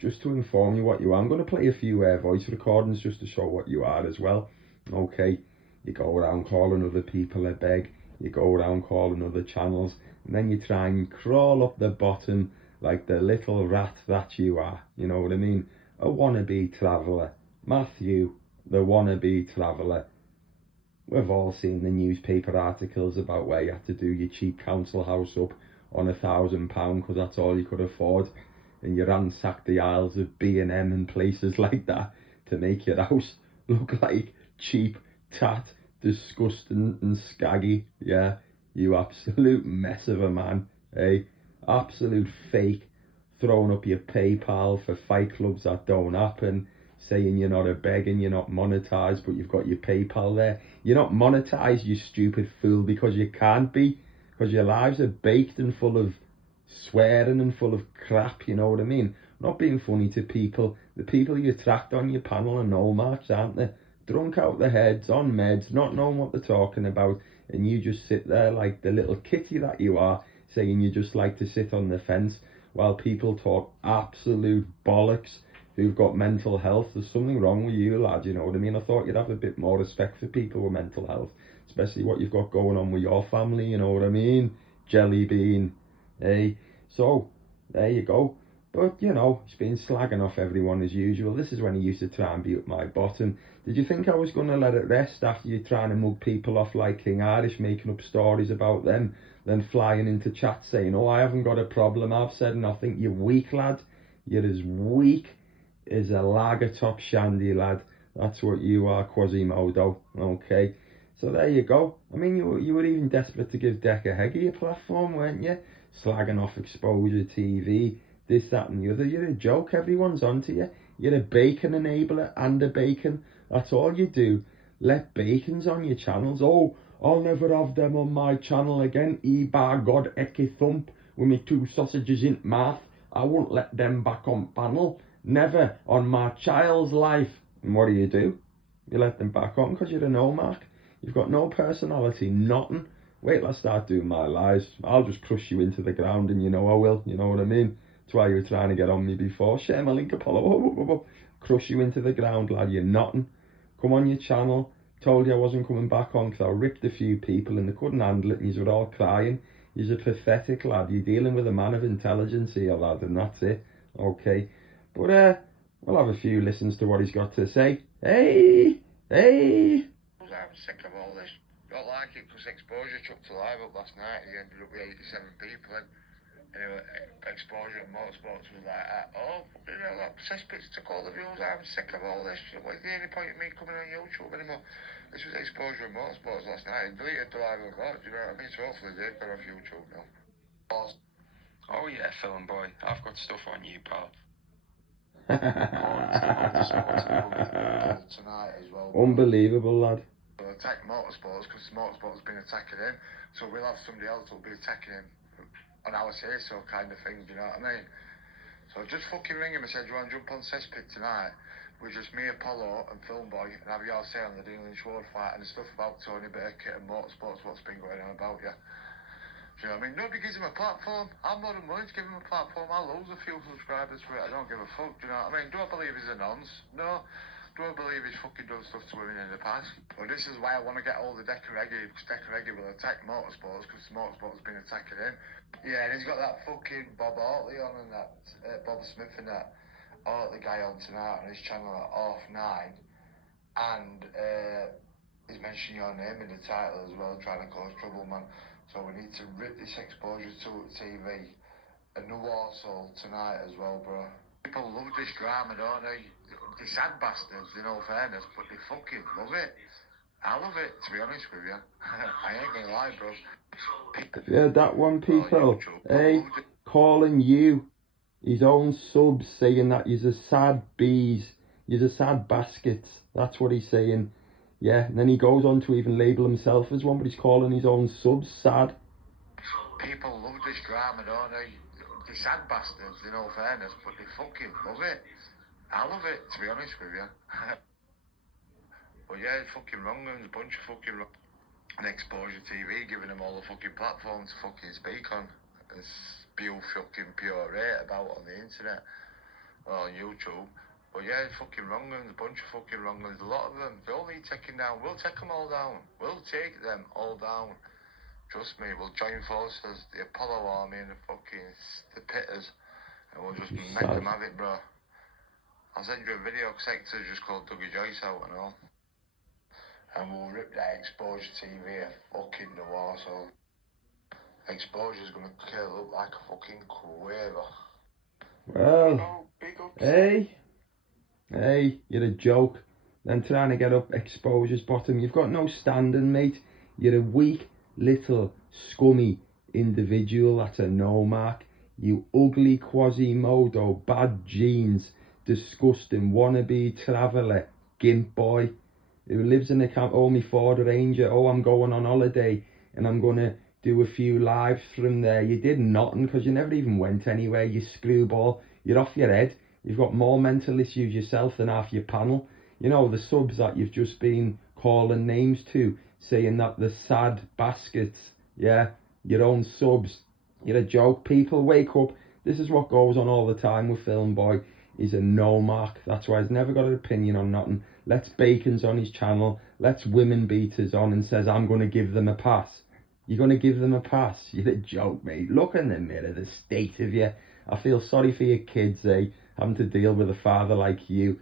just to inform you what you are. I'm going to play a few voice recordings just to show what you are as well. Okay, you go around calling other people a beg, you go around calling other channels, and then you try and crawl up the bottom like the little rat that you are. You know what I mean? A wannabe traveller. Matthew, the wannabe traveller. We've all seen the newspaper articles about where you had to do your cheap council house up on £1,000 because that's all you could afford, and you ransacked the aisles of B&M and places like that to make your house look like cheap, tat, disgusting and scaggy. Yeah, you absolute mess of a man, eh? Absolute fake, throwing up your PayPal for fight clubs that don't happen, saying you're not a begging, you're not monetized, but you've got your PayPal there. You're not monetized, you stupid fool, because you can't be, because your lives are baked and full of swearing and full of crap, you know what I mean? Not being funny to people. The people you attract on your panel are no marks, aren't they? Drunk out their heads, on meds, not knowing what they're talking about, and you just sit there like the little kitty that you are, saying you just like to sit on the fence while people talk absolute bollocks who've got mental health. There's something wrong with you, lad, you know what I mean? I thought you'd have a bit more respect for people with mental health, especially what you've got going on with your family, you know what I mean? Jelly bean, eh? So, there you go. But, you know, he's been slagging off everyone as usual. This is when he used to try and be at my bottom. Did you think I was going to let it rest after you trying to mug people off like King Irish, making up stories about them, then flying into chat saying, oh, I haven't got a problem, I've said nothing? You're weak, lad. You're as weak as a lager top shandy, lad. That's what you are, Quasimodo. Okay. So there you go. I mean, you were even desperate to give Decca Heggie a platform, weren't you? Slagging off Exposure TV, this, that and the other. You're a joke, everyone's onto you. You're a bacon enabler and a bacon. That's all you do. Let bacons on your channels. Oh, I'll never have them on my channel again. Bar God Eke Thump with me 2 sausages in mouth. I won't let them back on panel. Never on my child's life. And what do? You let them back on because you're a no mark. You've got no personality, nothing. Wait till I start doing my lies. I'll just crush you into the ground, and you know I will. You know what I mean? That's why you were trying to get on me before. Share my link, Apollo. Whoa, whoa, whoa, whoa. Crush you into the ground, lad. You're nothing. Come on your channel. Told you I wasn't coming back on because I ripped a few people and they couldn't handle it and you were all crying. You're a pathetic lad. You're dealing with a man of intelligence here, lad, and that's it. Okay. But we'll have a few listens to what he's got to say. Hey! Hey! I'm sick of all this. Don't like it because Exposure chucked a live up last night. He ended up with 87 people and anyway, Exposure and Motorsports was like, oh, you know, that cesspits took all the views. I'm sick of all this. What's the only point of me coming on YouTube anymore? This was Exposure and Motorsports last night. He deleted the live report, do you know what I mean? So hopefully they've got off YouTube now. Oh yeah, film boy. I've got stuff on you, pal. Tonight as well. Unbelievable, lad. We'll attack Motorsports because Motorsports has been attacking him, so we'll have somebody else who'll be attacking him on our say-so kind of thing, do you know what I mean? So just fucking ring him and said, do you want to jump on Cesspit tonight with just me, Apollo and Filmboy and have your say on the Dean Lynch-Ward fight and the stuff about Tony Burkett and Motorsports, what's been going on about you. Do you know what I mean? Nobody gives him a platform. I'm more than willing to give him a platform. I'll lose a few subscribers for it. I don't give a fuck. Do you know what I mean? Do I believe he's a nonce? No. Do I believe he's fucking done stuff to women in the past? But this is why I want to get all the Decareggi, because Decareggi will attack Motorsports, because Motorsports has been attacking him. Yeah, and he's got that fucking Bob Hartley on and that, Bob Smith and that Hartley guy on tonight on his channel at 9:30. And he's mentioning your name in the title as well, trying to cause trouble, man. So we need to rip this Exposure to TV and no Warsaw tonight as well, bro. People love this drama, don't they? They sad bastards, in all fairness, but they fucking love it. I love it, to be honest with you. I ain't gonna lie, bro. Yeah, that one, people. Hey, calling you his own subs, saying that you're a sad bees, you're a sad baskets. That's what he's saying. Yeah, and then he goes on to even label himself as one, but he's calling his own subs sad. People love this drama, don't they? They're sad bastards, in all fairness, but they fucking love it. I love it, to be honest with you. But yeah, it's fucking wrong, there's a bunch of fucking wrong. And Exposure TV giving them all the fucking platform to fucking speak on and spew fucking pure rate about on the internet. on YouTube. But yeah, fucking wrong ones, a bunch of fucking wrong ones. A lot of them, they all need taking down. We'll take them all down. We'll take them all down. Trust me, we'll join forces, the Apollo Army and the Pitters, and we'll just make them have it, bro. I'll send you a video, sector just called Dougie Joyce out and all. And we'll rip that Exposure TV a fucking the war, so Exposure's gonna curl up like a fucking quaver. Well, hey, you're a joke. Then trying to get up Exposure's bottom. You've got no standing, mate. You're a weak, little, scummy individual. That's a no mark. You ugly Quasimodo, bad genes, disgusting wannabe traveller, gimp boy, who lives in a camp. Oh, me Ford Ranger. Oh, I'm going on holiday and I'm gonna do a few lives from there. You did nothing because you never even went anywhere. You screwball. You're off your head. You've got more mental issues yourself than half your panel. You know, the subs that you've just been calling names to, saying that the sad baskets, yeah, your own subs. You're a joke. People, wake up. This is what goes on all the time with Film Boy. He's a no mark. That's why he's never got an opinion on nothing. Lets Bacon's on his channel, lets women beaters on and says, I'm going to give them a pass. You're going to give them a pass? You're a joke, mate. Look in the mirror, the state of you. I feel sorry for your kids, having to deal with a father like you.